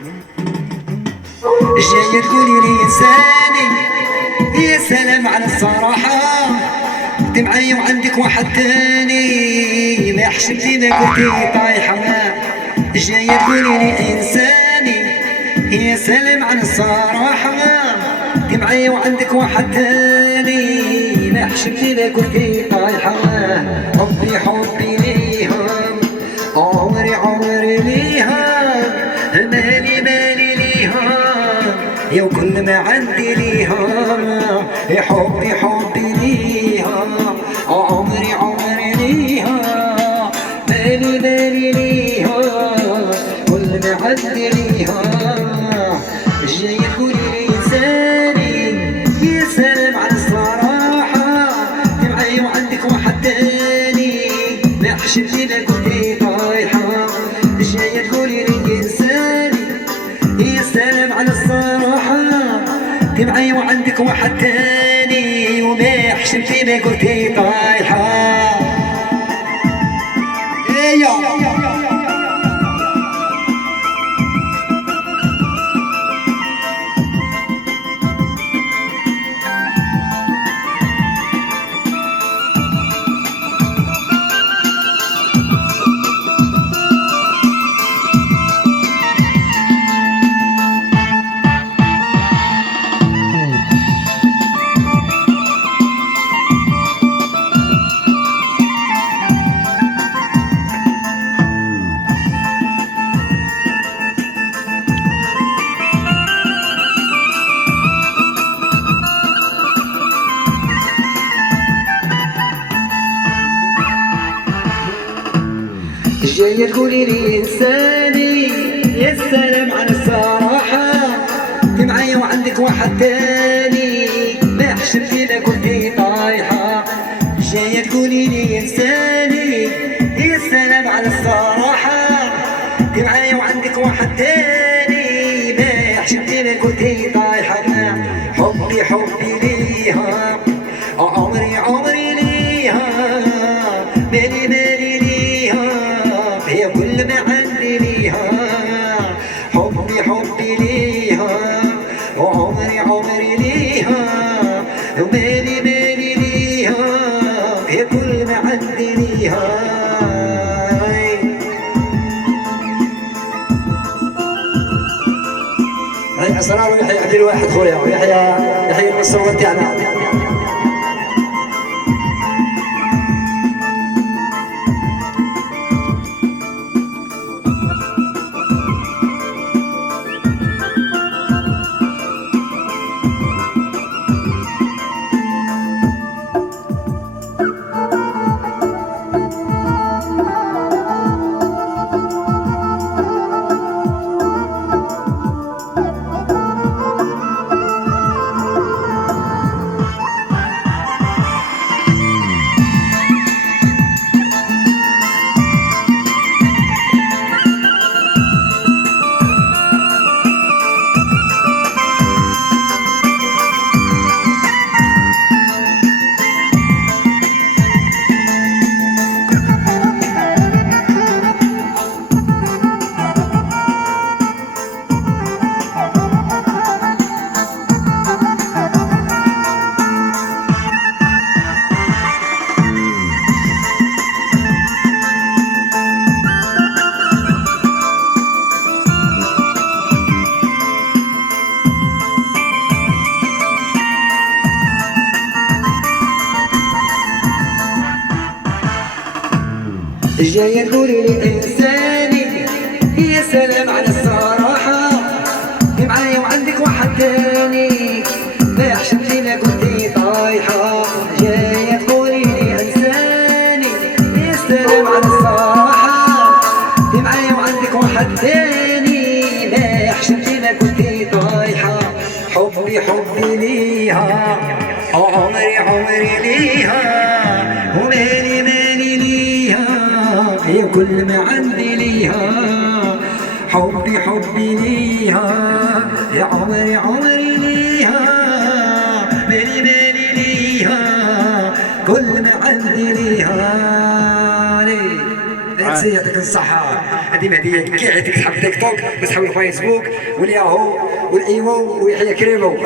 جاية تقولي لي انساني يا سلام على الصراحة، انت معايا وعندك واحد تاني ما حشمتي ما قلتي طايحة. جاية تقولي لي انساني يا سلام على الصراحة، انت معايا وعندك واحد تاني ما حشمتي ما قلتي طايحة. حبي حبي ليهم عمري عمري ليهم، مالي مالي ليهم يا وكل ما عندي ليهم، يا حبي حبي ليهم عمري عمري ليهم، مالي مالي ليهم كل ما عندي ليهم. جاي تقولي لي انساني يا سلام على الصراحة، انت معايا وعندك واحد تاني ما حشمتي ما قلتي طايحة. جاي تقولي لي انساني يا سلام على الصراحة، انت معايا وعندك واحد تاني وما حشمتي ما قلتي طايحة. جاية تقولي لي انساني يا سلام على الصراحة، انت معايا وعندك واحد تاني ما حشمتي ما قلتي طايحة. جاية تقولي لي انساني يا سلام على الصراحة، انت معايا وعندك واحد تاني ما حشمتي ما قلتي طايحة. حبي حبي ليها عمري عمري ليها، مالي مالي ليها هي كل ما عندي ليها، حبي حبي ليها وعمري عمري ليها، ومالي مالي ليها هي كل ما عندي ليها. هاي اسرار يحيى عبد الواحد خويا، ويحيى المصور تاعنا. جاية تقولي لي انساني يا سلام على الصراحة، انت معايا وعندك واحد تاني ما حشمتي ما قلتي طايحة. جاية تقولي لي انساني يا سلام على الصراحة، انت معايا وعندك واحد تاني ما حشمتي ما قلتي طايحة. حبي حبي ليها عمري عمري ليها، ومالي مالي ليها هي كل ما عندي ليها، حبي حبي ليها يا عمري عمري ليها، مالي مالي ليها كل ما عندي ليها. يعطيك الصحة. هذه مهديه كاع عندك صحاب تيك توك وصحاب الفيسبوك والياهو والايمو ويحيى كريمو